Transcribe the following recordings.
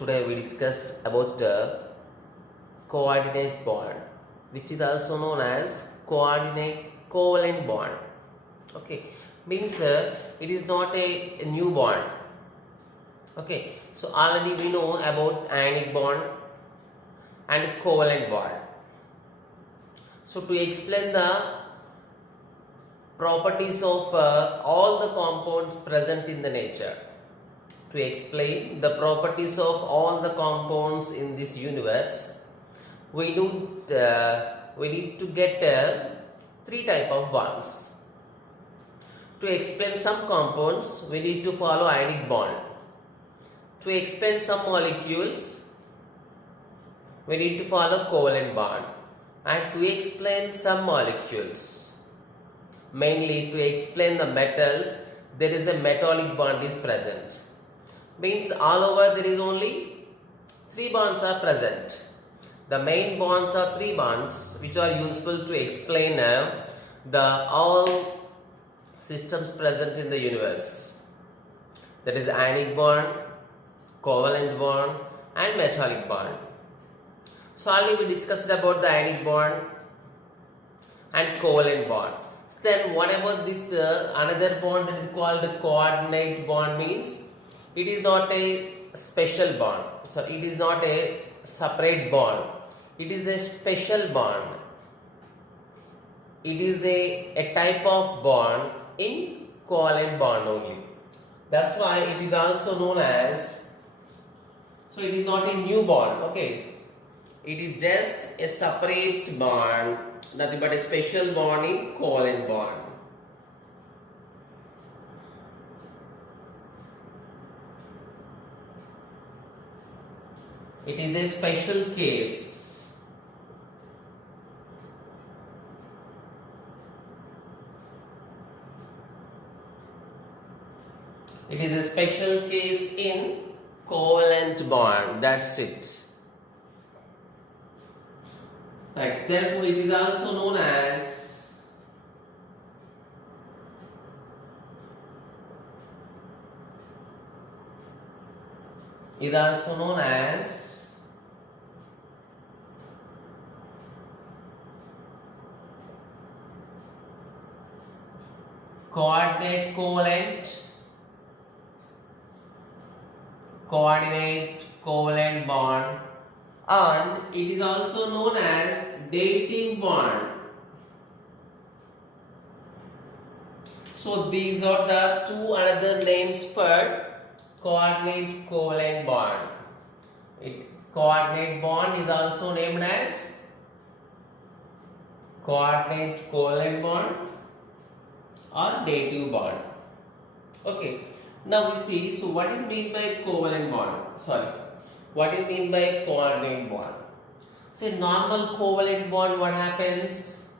Today we discuss about the coordinate bond, which is also known as coordinate covalent bond. Okay, means it is not a new bond. Okay, so already we know about ionic bond and covalent bond. So to explain the properties of all the compounds present in the nature, to explain the properties of all the compounds in this universe, we need to get three type of bonds. To explain some compounds, we need to follow ionic bond. To explain some molecules, we need to follow covalent bond. And to explain some molecules, mainly to explain the metals, there is a metallic bond is present. Means all over there is only three bonds are present. The main bonds are three bonds which are useful to explain the all systems present in the universe. That is ionic bond, covalent bond and metallic bond. So already we discussed about the ionic bond and covalent bond. So then what about this another bond that is called the coordinate bond? Means it is not a special bond. So it is not a separate bond. It is a special bond. It is a type of bond in covalent bond only. That's why it is also known as, so it is not a new bond. Okay. It is just a separate bond, nothing but a special bond in covalent bond. It is a special case. It is a special case in covalent bond. That's it. Right. Therefore, it is also known as coordinate covalent bond, and it is also known as dating bond. So these are the two another names for coordinate covalent bond. Coordinate bond is also named as coordinate covalent bond or dative bond. Okay, now we see, so what is mean by covalent bond? What is mean by coordinate bond? So in normal covalent bond, what happens?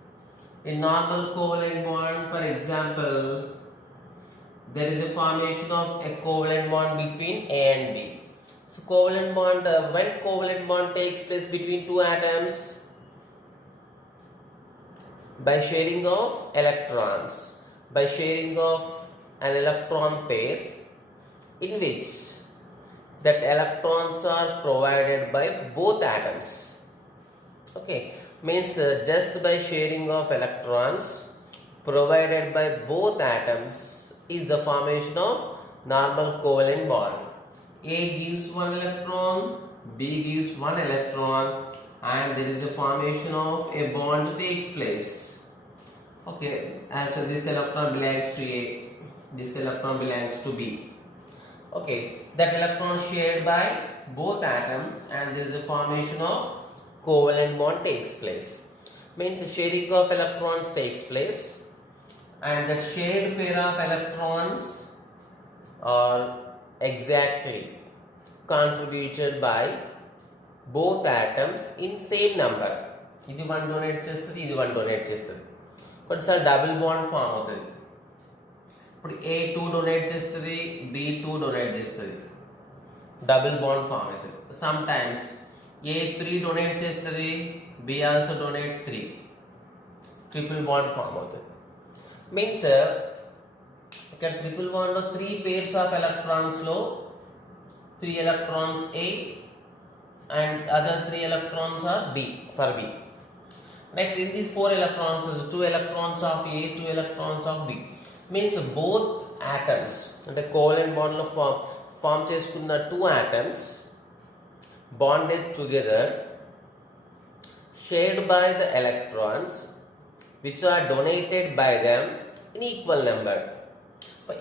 In normal covalent bond, for example, there is a formation of a covalent bond between A and B. So covalent bond, when covalent bond takes place between two atoms, by sharing of electrons, by sharing of an electron pair, in which that electrons are provided by both atoms. Okay, means just by sharing of electrons provided by both atoms is the formation of normal covalent bond. A gives one electron, B gives one electron, and there is a formation of a bond takes place. Okay, as so this electron belongs to A, this electron belongs to B. Okay, that electron shared by both atoms, and there is a formation of covalent bond takes place. Means sharing of electrons takes place, and the shared pair of electrons are exactly contributed by both atoms in same number. ఇది one donate చేస్తుంది, ఇది one donate చేస్తుంది. కొన్నిసార్లు double bond form అవుతుంది. ఇప్పుడు A2 donate చేస్తుంది, B2 donate చేస్తుంది, double bond form అవుతుంది. సమ్ టైమ్స్ A3 డొనేట్ చేస్తుంది, B also donate 3, triple bond form అవుతుంది. మీన్స్ ఇక్కడ ట్రిపుల్ బాండ్ లో 3 పేర్స్ ఆఫ్ ఎలక్ట్రాన్స్ లో 3 electrons A and other 3 electrons are B for B. Next, in these 4 electrons, 2 electrons of A, 2 electrons of B. Means both atoms అంటే covalent bond లో form చేసుకున్న 2 atoms bonded together, shared by the electrons which are donated by them in equal number.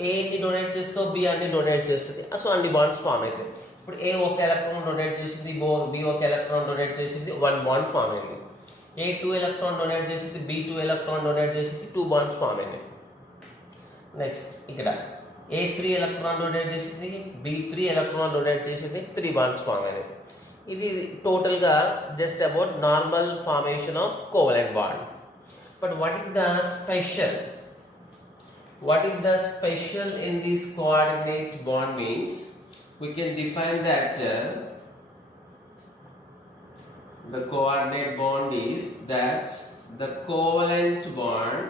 A ని donate చేస్తే B అన్ని donate చేస్తుంది, so అన్ని bonds form అవుతాయి. ఇప్పుడు A ఒక ఎలక్ట్రాన్ డొనేట్ చేసింది, B ఒక ఎలక్ట్రాన్ డొనేట్ చేసింది, 1 బాండ్ ఫామ్ అయింది. A 2 ఎలక్ట్రాన్ డొనేట్ చేసింది, B 2 ఎలక్ట్రాన్ డొనేట్ చేసింది, 2 బాండ్స్ ఫామ్ అయింది. నెక్స్ట్ ఇక్కడ A 3 ఎలక్ట్రాన్ డొనేట్ చేసింది, B 3 ఎలక్ట్రాన్ డొనేట్ చేసింది, 3 బాండ్స్ ఫామ్ అయింది. ఇది టోటల్గా just about normal formation of covalent bond. But what is the special? What is the special in this coordinate bond means? We can define that the coordinate bond is that the covalent bond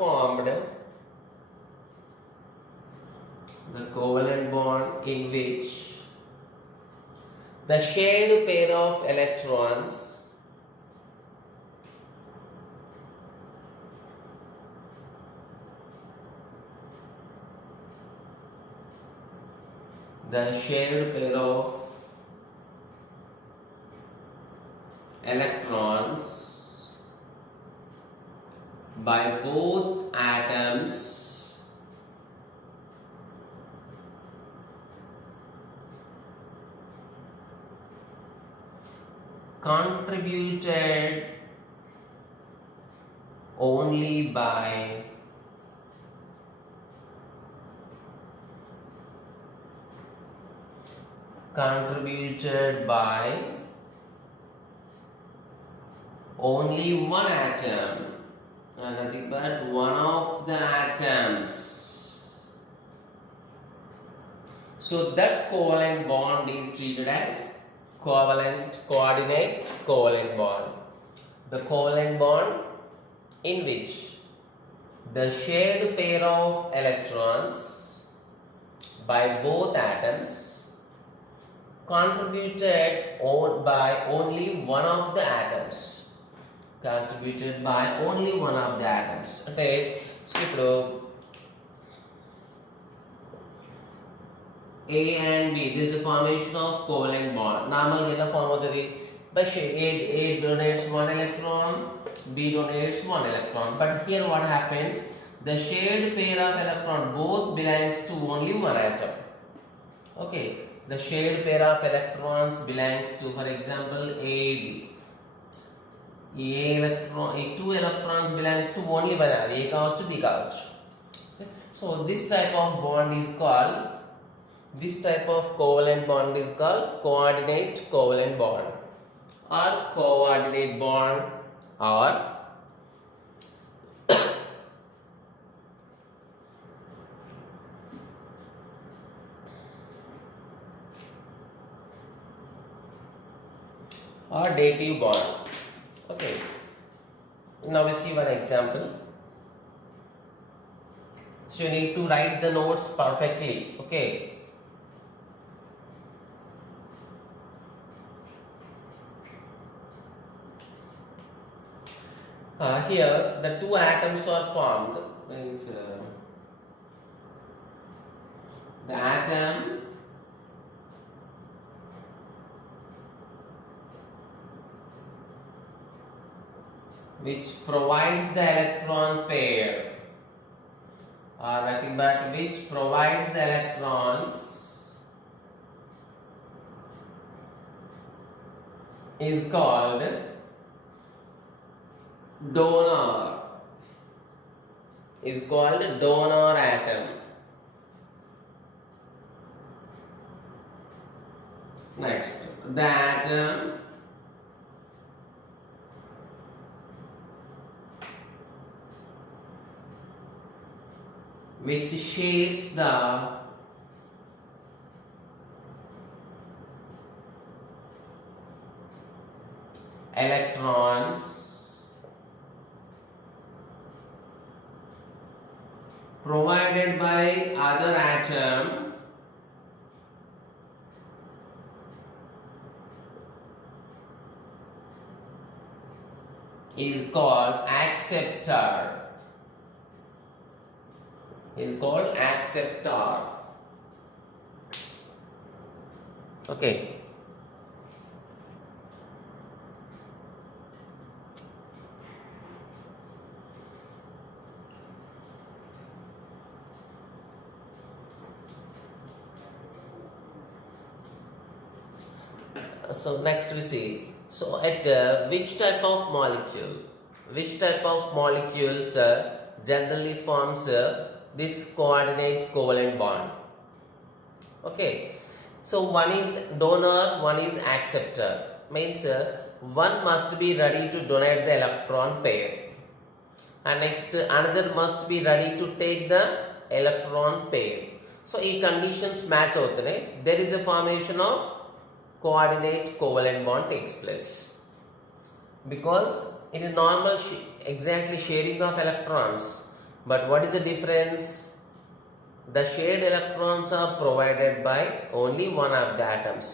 formed, the covalent bond in which the shared pair of electrons by both atoms contributed only by only one atom, and nothing but one of the atoms. So that covalent bond is treated as coordinate covalent bond. The covalent bond in which the shared pair of electrons by both atoms contributed by only one of the atoms. అంటే so ఇప్పుడు A and B, this is the formation of covalent bond. Normally ఎలా form అవుతుంది? By A donates 1 electron, B donates 1 electron. But here what happens? The shared pair of electron both belongs to only one atom. Okay, the shared pair of electrons belongs to, for example, AB. Two electrons belongs to only one atom. A కావచ్చు, B కావచ్చు. So this type of covalent bond is called coordinate covalent bond or coordinate bond or dative bond. Okay, now we see one example. So you need to write the notes perfectly. Okay, here the two atoms are formed. Means the atom which provides the electron pair, or nothing but which provides the electrons, is called donor atom. Next, the atom which shares the provided by other atom is called acceptor. Okay. So next we see. So at which type of molecules generally forms this coordinate covalent bond? Okay. So one is donor, one is acceptor. Means one must be ready to donate the electron pair, and next another must be ready to take the electron pair. So ఈ conditions match అవుతున్నాయి. There is a formation of coordinate covalent bond takes place, because it is normal exactly sharing of electrons. But what is the difference? The shared electrons are provided by only one of the atoms.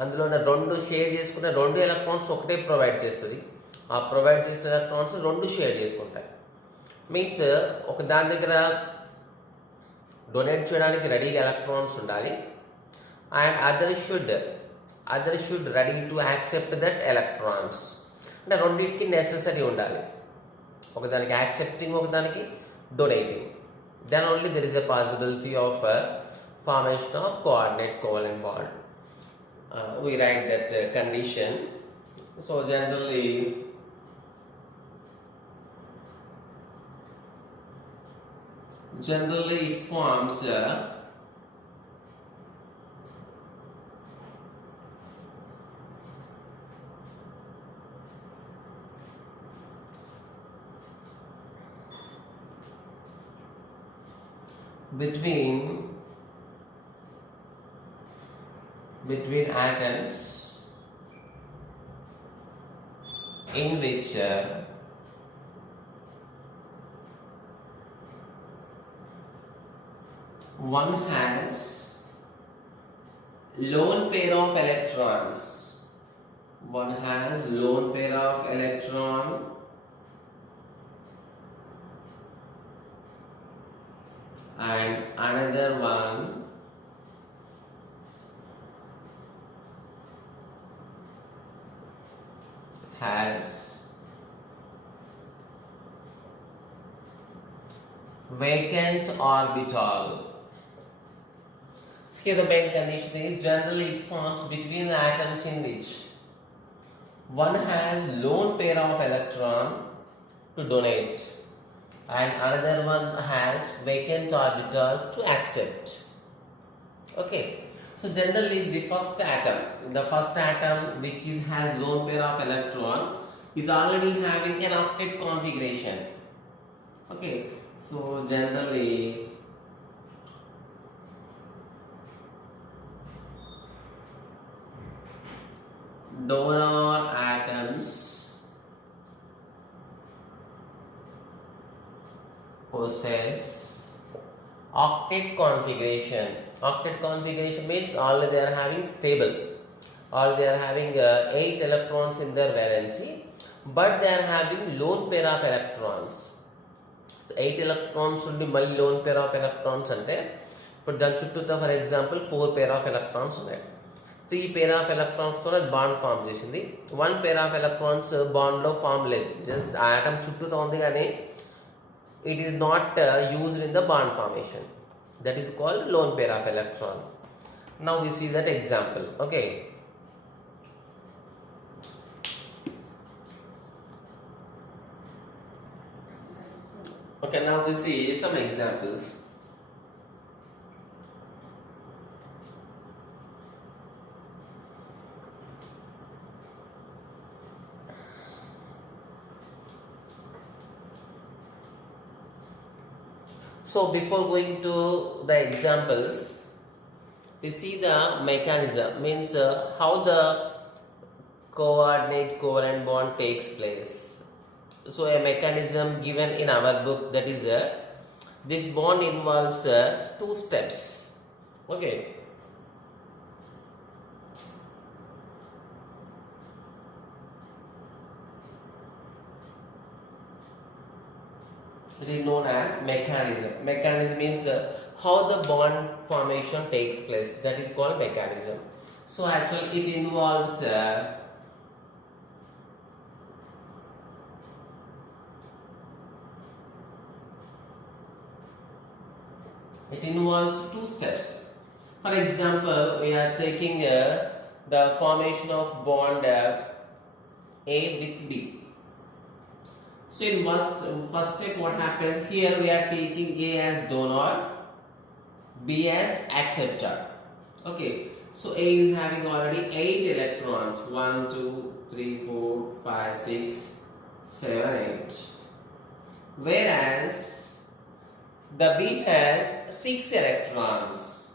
అందులో రెండు share చేసుకున్న రెండు electrons ఒకటే provide చేస్తుంది. ఆ provide చేసిన electrons రెండు share చేసుకుంటాయి. మీన్స్ ఒక దాని దగ్గర డొనేట్ చేయడానికి రెడీగా ఎలక్ట్రాన్స్ ఉండాలి, and other should ready to accept that electrons. అంటే రెండింటికి నెసెసరీ ఉండాలి, ఒకదానికి యాక్సెప్టింగ్, ఒకదానికి donating. Then only there is a possibility of formation of coordinate covalent bond. We write that condition. So generally it forms between atoms in which one has lone pair of electrons, and another one has vacant orbital. Here the main condition is generally it forms between the atoms in which one has lone pair of electron to donate and another one has vacant orbital to accept. Okay. So generally the first atom which has lone pair of electron is already having an octet configuration. Okay. So generally donor atoms possess octet configuration. Octet configuration means all they are having stable, all they are having 8 electrons in their valency, but they are having lone pair of electrons. So 8 electrons unni malli lone pair of electrons ante ఇప్పుడు దాని చుట్టూతో for example 4 pair of electrons ఉన్నాయి. So ఈ pair of electrons తో bond form చేసింది. 1 pair of electrons bond లో form లేదు, just atom చుట్టూతో ఉంది కానీ it is not used in the bond formation. That is called lone pair of electron. Now we see that example. Okay. Okay, now we see some examples. So before going to the examples, we see the mechanism, means how the coordinate covalent bond takes place. So a mechanism given in our book, that is This bond involves two steps. Okay. It is known as mechanism. Mechanism means how the bond formation takes place. That is called mechanism. So actually it involves two steps. For example, we are taking the formation of bond A with B. So in first step, what happened here? We are taking A as donor, B as acceptor. Okay. So A is having already 8 electrons. 1, 2, 3, 4, 5, 6, 7, 8. Whereas the B has 6 electrons.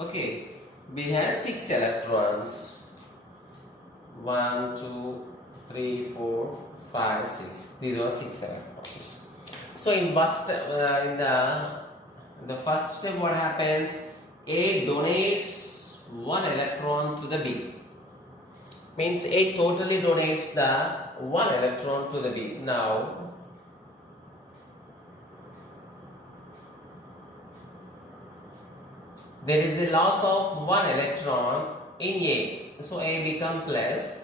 Okay. B has 6 electrons. 1, 2, 3, 4, 5, 6. These are 6 electrons. So in the first step, what happens? A donates 1 electron to the B. Means A totally donates the 1 electron to the B. Now there is a loss of 1 electron in A. So A becomes plus.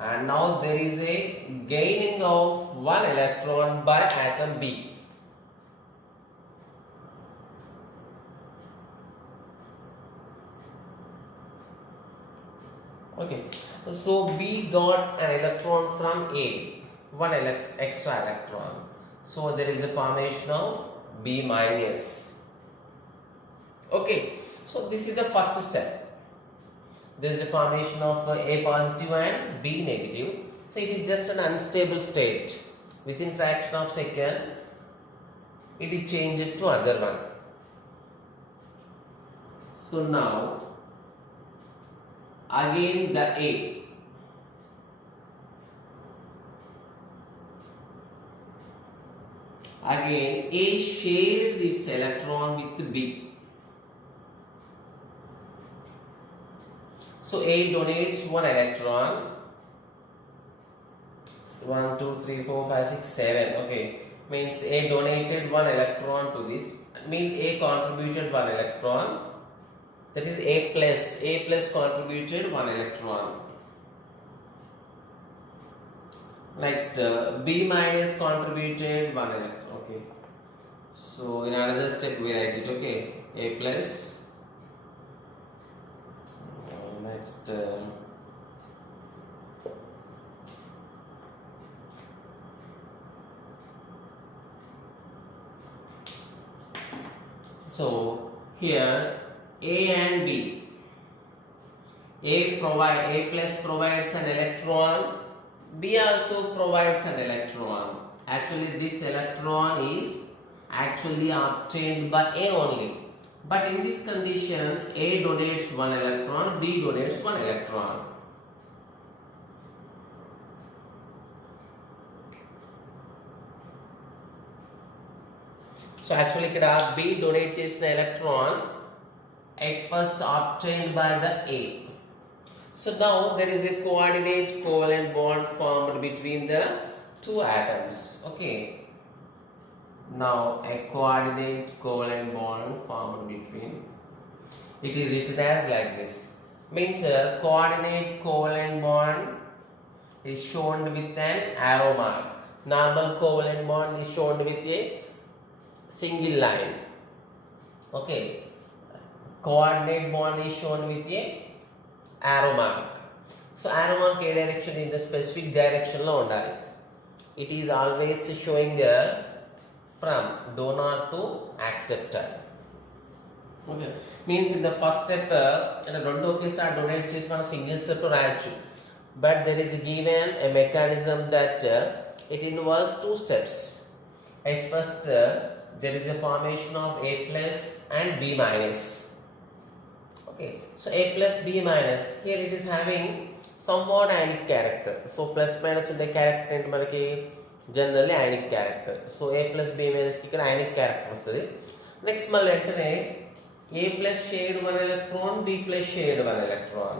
And now there is a gaining of 1 electron by atom B. Okay, so B got an electron from A, 1 extra electron. So there is a formation of B minus. Okay, so this is the first step. There is a formation of A positive and B negative. So it is just an unstable state. Within fraction of second, it is changed to other one. So now again the A. Again A shared its electron with B. So A donates 1 electron. 1, 2, 3, 4, 5, 6, 7. Okay. Means A donated 1 electron to this. Means A contributed 1 electron. That is A plus. A plus contributed 1 electron. Next, B minus contributed 1 electron. Okay. So in another step we write it. Okay. A plus. Next. So here A and B. A plus provides an electron. B also provides an electron. Actually, this electron is actually obtained by A only. But in this condition, A donates 1 electron, B donates 1 electron. So actually, B donates the electron at first obtained by the A. So now there is a coordinate covalent bond formed between the two atoms. Okay. Now a coordinate covalent bond formed between. It is written as like this. Means a coordinate covalent bond is shown with an arrow mark. Normal covalent bond is shown with a single line. Okay. Coordinate bond is shown with a arrow mark. So arrow mark a direction in the specific direction lo undali. It is always showing from donor to acceptor. Okay. Means in the first step, rendu okesari donate chesi mana single step to rayachu. But there is given a mechanism that it involves 2 steps. At first, there is a formation of A plus and B minus. Okay. So A plus B minus. Here it is having somewhat ionic character. So plus minus unde character enti manaki generally ionic character. So A plus B minus ఇక్కడ ionic character వస్తుంది. Next మళ్ళీ వెంటనే A plus shared 1 electron, B plus shared 1 electron.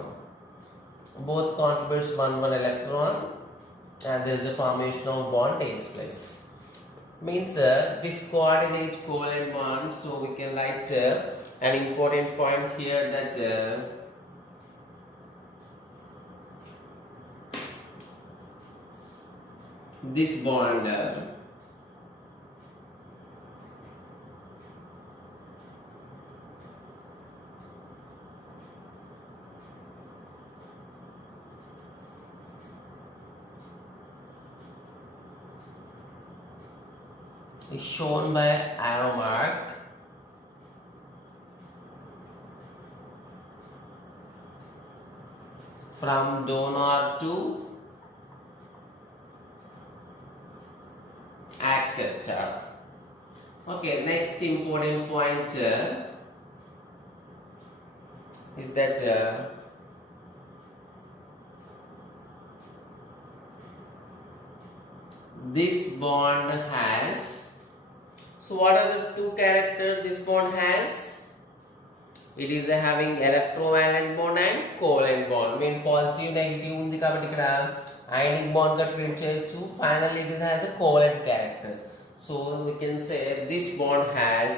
Both contributes 1 electron and there is a formation of bond takes place. Means this coordinate covalent bond, so we can write an important point here that this bond is shown by arrow mark from donor to acceptor. Okay, next important point is that this bond has, so what are the two characters this bond has? It is having electrovalent bond and covalent bond. Mean positive negative undi kabatti ikkada ionic bond ga treat cheyochu. Finally it has a covalent character. So we can say this bond has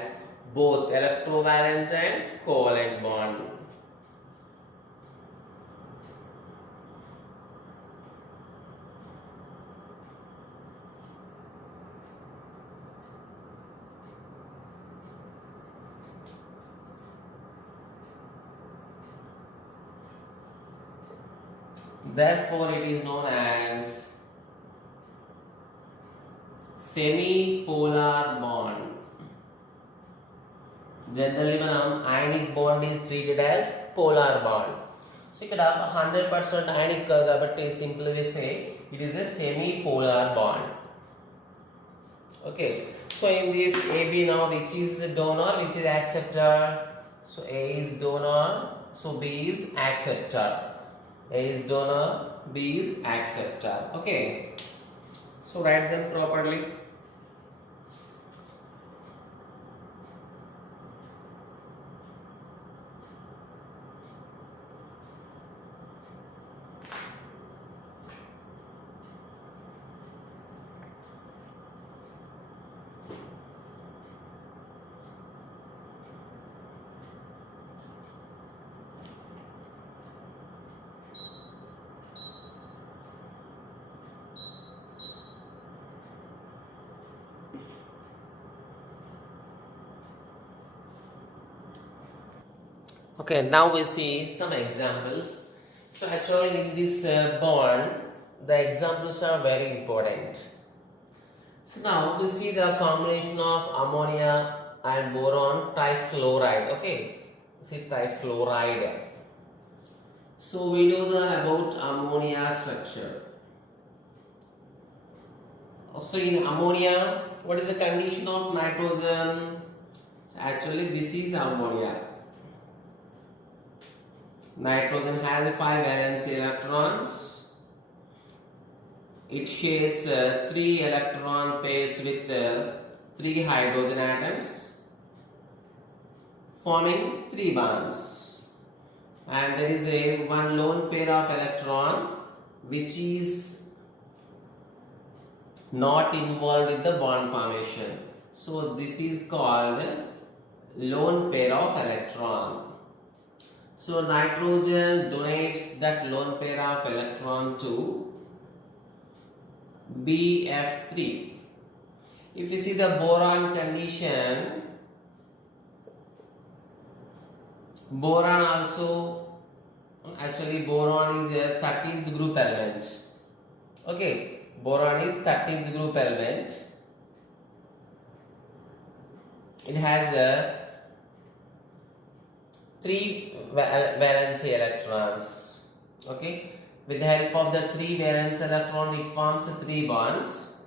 both electrovalent and covalent bond. Therefore, it is known as semi-polar bond. Generally, ionic bond is treated as polar bond. So, you can have 100% ionic, but simply we say it is a semi-polar bond. Okay. So, in this AB now, which is donor, which is acceptor. So, A is donor. So, B is acceptor. A is donor, B is acceptor. Okay, so write them properly. Okay, now we see some examples. So actually in this bond, the examples are very important. So now we see the combination of ammonia and boron trifluoride. Okay, see trifluoride. So we know about ammonia structure. So in ammonia, what is the condition of nitrogen? So actually this is ammonia. Nitrogen has 5 valence electrons. It shares 3 electron pairs with 3 hydrogen atoms, forming 3 bonds. And there is one lone pair of electron which is not involved with the bond formation. So this is called lone pair of electron. So nitrogen donates that lone pair of electron to BF3. If you see the boron condition, boron also, actually boron is a 13th group element. Okay, boron is 13th group element. It has a 3 valence electrons. Okay, with the help of the 3 valence electron, it forms 3 bonds,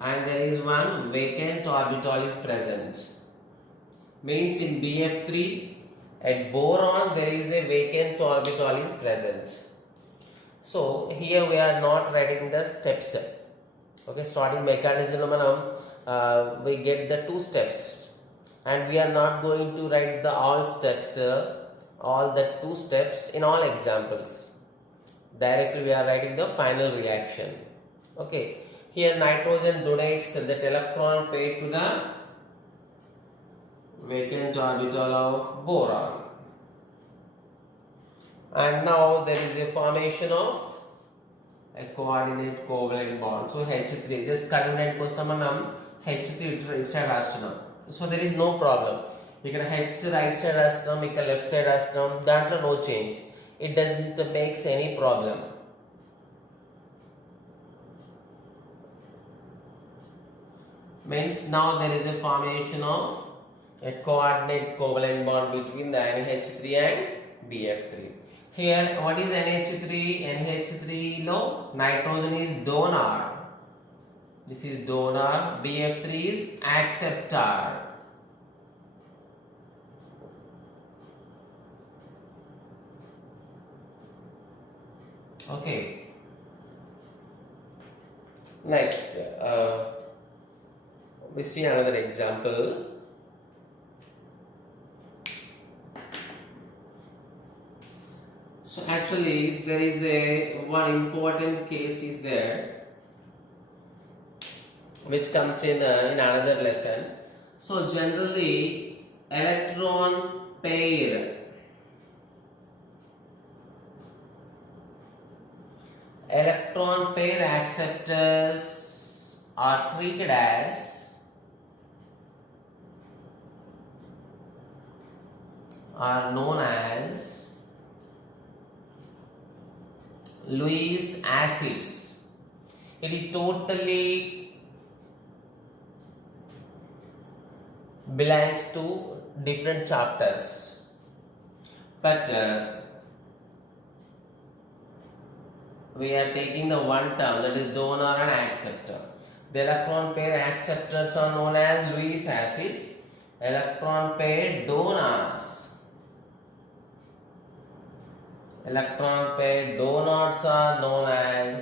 and there is one vacant orbital is present. Means in BF3 at boron there is a vacant orbital is present. So here we are not writing the steps. Okay, starting mechanism we get the two steps, and we are not going to write the all steps, all the two steps in all examples. Directly we are writing the final reaction. Okay, here nitrogen donates that electron pair to the vacant orbital of boron, and now there is a formation of a coordinate covalent bond. So H3 just coordinate కోసం మనం H3 ఇటు side రాస్తున్నాం. సో there is no problem. ఇక్కడ H right side రాస్తున్నాం, ఇక్కడ left side రాస్తున్నాం, దాంట్లో no change. It doesn't makes any problem. Means now there is a formation of a coordinate covalent bond between the NH3 and BF3. Here what is NH3? NH3 low nitrogen is donor. This is donor. BF3 is acceptor. Okay. Next, we see another example. So actually there is a one important case is there which comes in another lesson. So generally electron pair acceptors are treated as are known as Lewis acids. It is totally belongs to different chapters, but we are taking the one term, that is donor and acceptor. The electron pair acceptors are known as Lewis acids. Electron pair donors are known as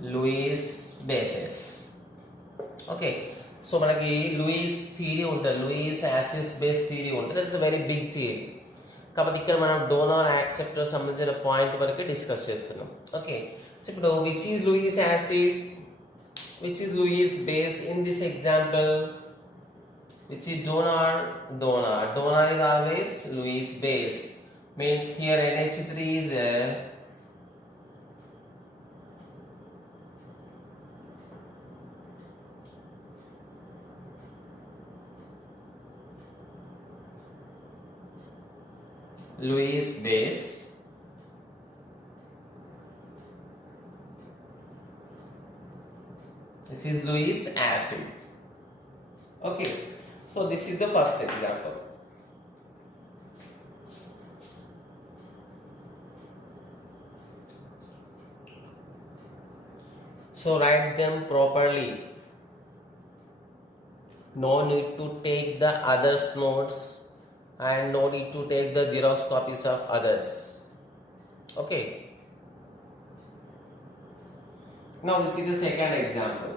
Lewis bases. Okay, so manaki Lewis theory untadi, Lewis acids base theory untadi. That is a very big theory. కాబట్టి ఇక్కడ మనం donor acceptor సంబంధించిన point వరకు discuss చేస్తున్నాం. Okay, so ఇప్పుడు which is Lewis acid, which is Lewis base in this example, which is donor is always Lewis base. Means here NH3 is Lewis base. This is Lewis acid. Okay, so this is the first example. So write them properly. No need to take the others notes and no need to take the Xerox copies of others. Okay. Now we see the second example.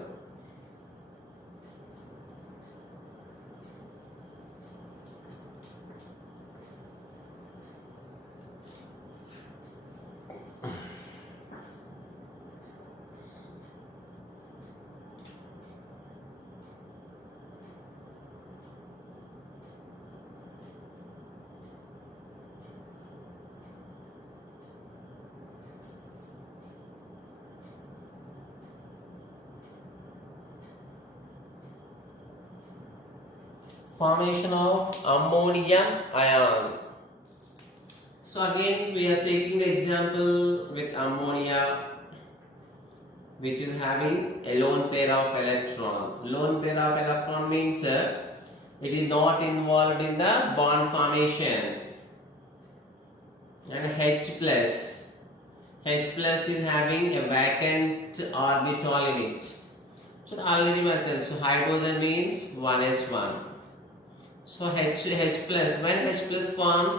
Formation of ammonium ion. So again we are taking the example with ammonia, which is having a lone pair of electron. Lone pair of electron means it is not involved in the bond formation. And H plus is having a vacant orbital in it. So already so hydrogen means 1s1. So H plus, when H plus forms,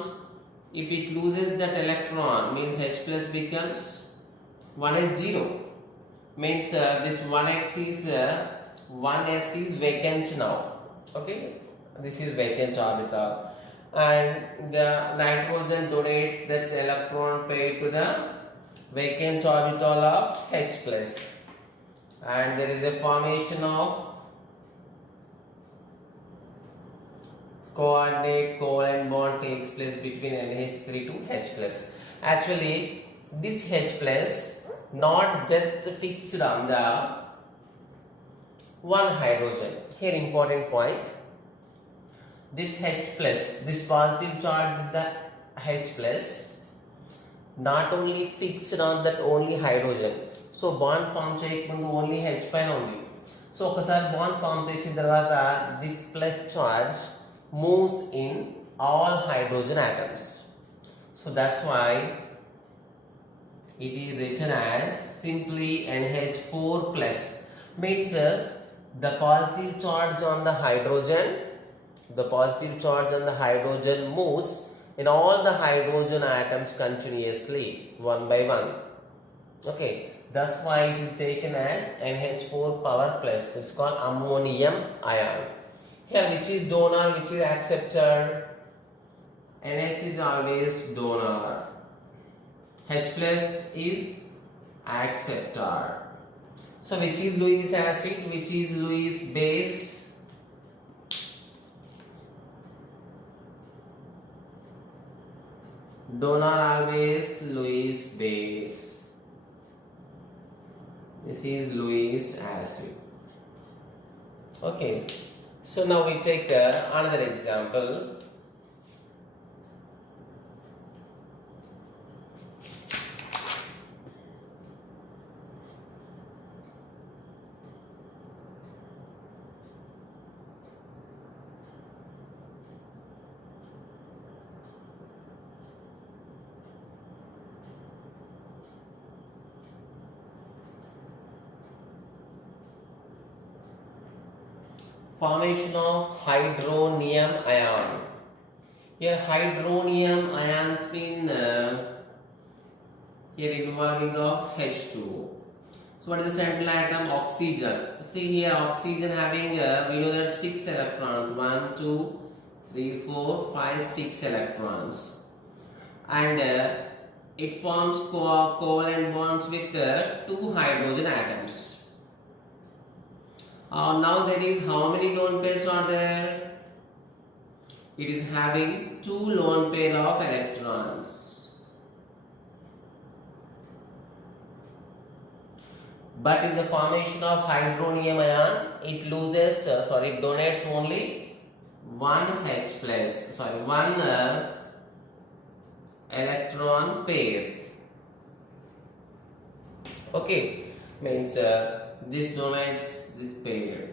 if it loses that electron, means H plus becomes 1s 0. Means this 1x is 1s is vacant now. Okay, this is vacant orbital, and the nitrogen donates that electron pair to the vacant orbital of H plus, and there is a formation of coordinate covalent bond takes place between NH3 to H plus. Actually, this H plus not just fixed on the one hydrogen. Here important point. This H plus, this positive charge with the H plus, not only fixed on that only hydrogen. So bond form చేయకముందు only H పైన ఉంది. So ఒకసారి bond form చేసిన తర్వాత this plus charge moves in all hydrogen atoms. So that's why it is written as simply NH4 plus. Means the positive charge on the hydrogen moves in all the hydrogen atoms continuously, one by one. Okay, that's why it is taken as NH4 power plus. It's called ammonium ion. Here, which is donor, which is acceptor? NH is always donor. H plus is acceptor. So, which is Lewis acid, which is Lewis base? Donor always Lewis base. This is Lewis acid. Okay. So now we take another example. Formation of hydronium ion. Here hydronium ions been here involving of H2O. So what is the central atom? Oxygen. See here oxygen having we know that 6 electrons. 1, 2, 3, 4, 5, 6 electrons. And it forms covalent bonds with 2 hydrogen atoms. Now there is how many lone pairs are there? It is having 2 lone pair of electrons. But in the formation of hydronium ion, it loses, it donates only 1 H plus, one electron pair. Okay, means this donates this pair.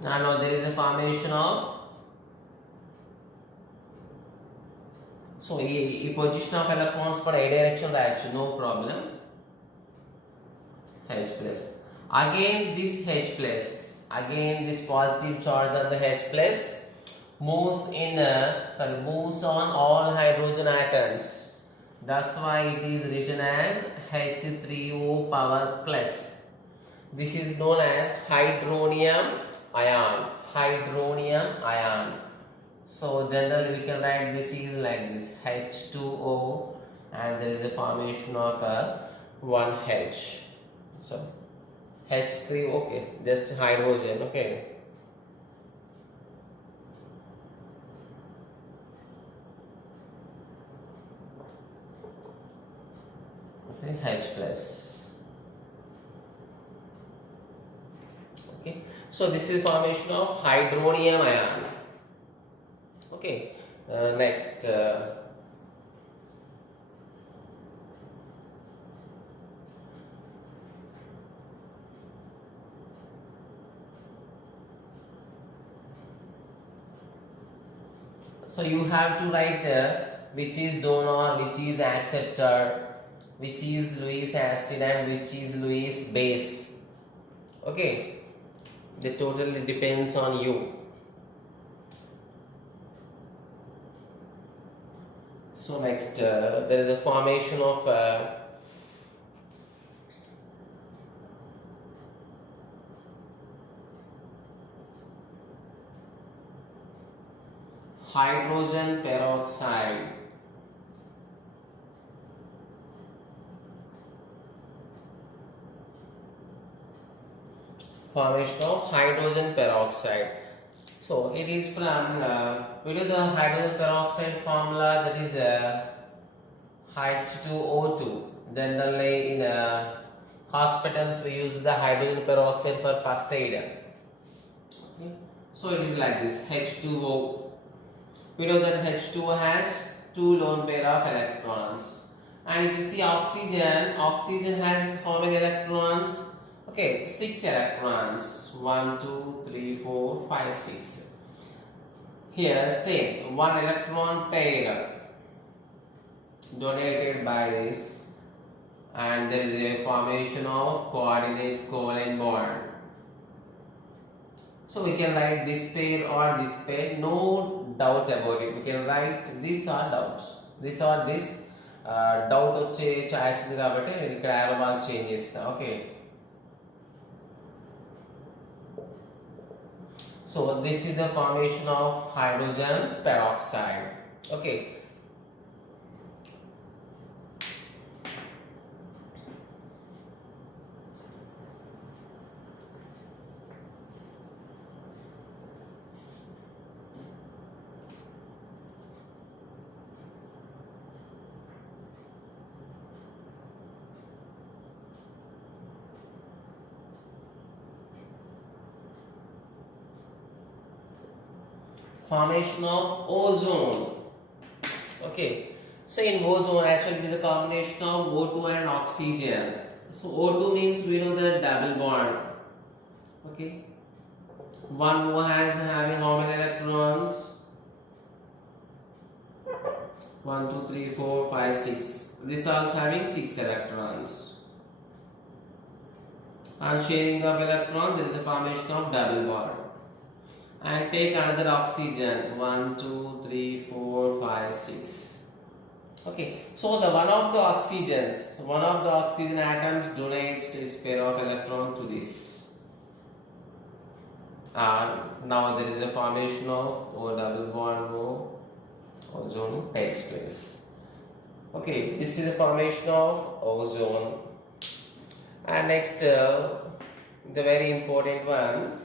So now there is a formation of position of electrons for a direction reaction, no problem. H plus. Again this H plus, again this positive charge on the H plus moves on all hydrogen atoms. That's why it is written as H3O power plus. This is known as hydronium ion. Hydronium ion. So generally we can write this is like this H2O, and there is a formation of one H. So H3, okay, just hydrogen, okay. H plus. Okay, so this is formation of hydronium ion. Okay, next so you have to write which is donor, which is acceptor, which is Lewis acid, and which is Lewis base. Okay, that totally depends on you. So next, there is a formation of hydrogen peroxide. Formation of hydrogen peroxide. So it is from we do the hydrogen peroxide formula, that is H2O2. Generally in hospitals we use the hydrogen peroxide for first aid. Okay. So it is like this, H2O. We know that H2O has two lone pair of electrons. And if you see oxygen, oxygen has how many electrons? Okay, 6 electrons. 1, 2, 3, 4, 5, 6. Here same, 1 electron pair donated by this, and there is a formation of coordinate covalent bond. So we can write this pair or this pair, no doubt about it. We can write this or doubts. This or this doubt వచ్చే choice ఉంది కాబట్టి నేను ఇక్కడ arrow mark change చేస్తా. Okay. So this is the formation of hydrogen peroxide. Okay. Formation of ozone. Okay, so in ozone actually it is a combination of O2 and oxygen. So O2 means we know the double bond. Okay, one O has having how many electrons? 1, 2, 3, 4, 5, 6. This also having 6 electrons. And sharing of electrons, there is a formation of double bond. And take another oxygen, 1, 2, 3, 4, 5, 6. Okay, so the one of the oxygen atoms donates its pair of electron to this, and now there is a formation of O double bond O, ozone takes place. Okay, this is the formation of ozone. And next, the very important one,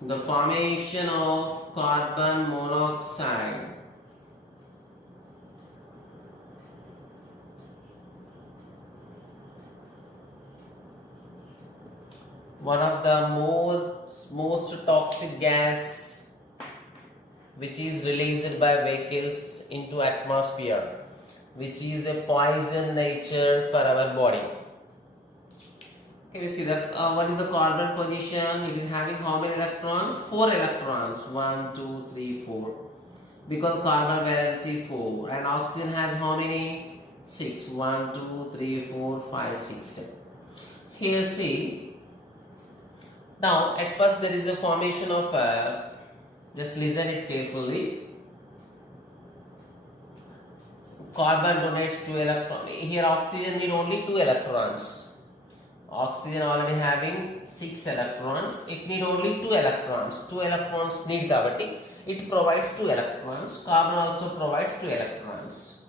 the formation of carbon monoxide. One of the most toxic gas which is released by vehicles into atmosphere, which is a poison nature for our body. Okay, we see that what is the carbon position? It is having how many electrons? 4 electrons. 1, 2, 3, 4. Because carbon valency 4. And oxygen has how many? 6. 1, 2, 3, 4, 5, 6. Here see. Now at first there is a formation of, just listen it carefully. Carbon donates 2 electrons. Here oxygen need only 2 electrons. Oxygen already having 6 electrons, it need only 2 electrons. 2 electrons need kabatti it provides 2 electrons. Carbon also provides 2 electrons.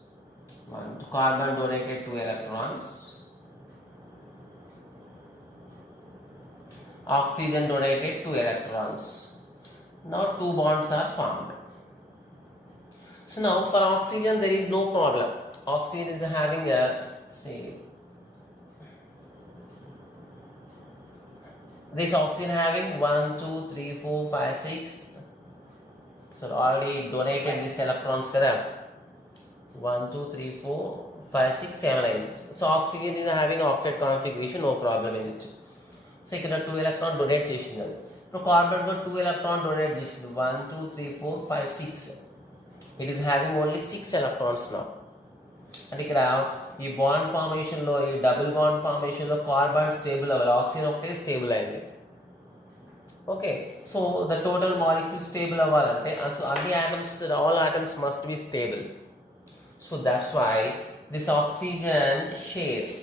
Carbon donated 2 electrons. Oxygen donated 2 electrons. Now 2 bonds are formed. So now for oxygen there is no problem. Oxygen is having a, say, this oxygen having 1, 2, 3, 4, 5, 6. So already donated these electrons kada. 1, 2, 3, 4, 5, 6, 7, 8. So oxygen is having octet configuration, no problem in it. So ikkada 2 electron donate chesindadu. Now carbon ko 2 electron donate chesindi. 1, 2, 3, 4, 5, 6. It is having only 6 electrons now. And ఇక్కడ ఈ bond formation లో ఈ double bond formation లో carbon stable అవ్వాలి, oxygen ఒకటే stable అయింది. Okay, so the total molecule stable అవ్వాలంటే అన్ని atoms, all atoms must be stable. So that's why this oxygen shares,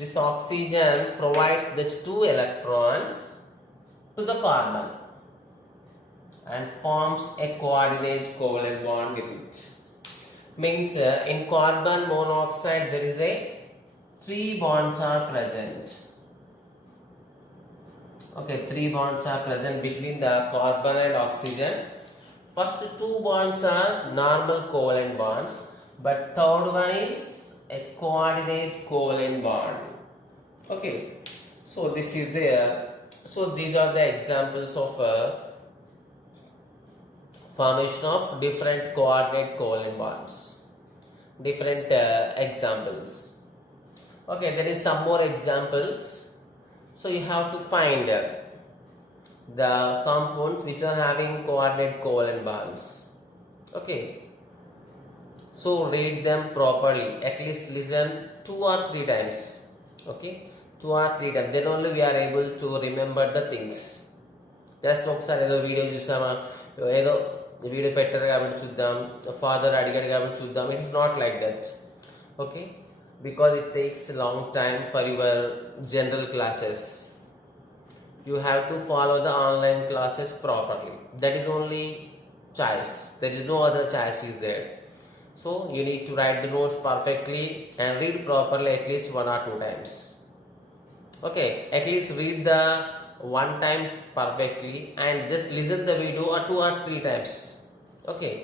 this oxygen provides the 2 electrons to the carbon and forms a coordinate covalent bond with it. Means in carbon monoxide there is a 3 bonds are present. Okay, 3 bonds are present between the carbon and oxygen. First 2 bonds are normal covalent bonds, but third one is a coordinate covalent bond. Okay, so this is there. So these are the examples of formation of different coordinate covalent bonds. Different examples. Okay, there is some more examples. So you have to find the compounds which are having coordinate covalent bonds. Okay, so read them properly. At least listen 2 or 3 times. Okay, 2 or 3 times. Then only we are able to remember the things. Just ఒకసారి ఏదో video చూసామా, ఏదో video పెట్టారు కాబట్టి చూద్దాం, father అడిగాడు కాబట్టి చూద్దాం. It's not like that. Okay, because it takes a long time for your general classes. You have to follow the online classes properly. That is only choice. There is no other choice is there. So you need to write the notes perfectly and read properly at least 1 or 2 times. Okay, at least read the 1 time perfectly and just listen the video 2 or 3 times. Okay.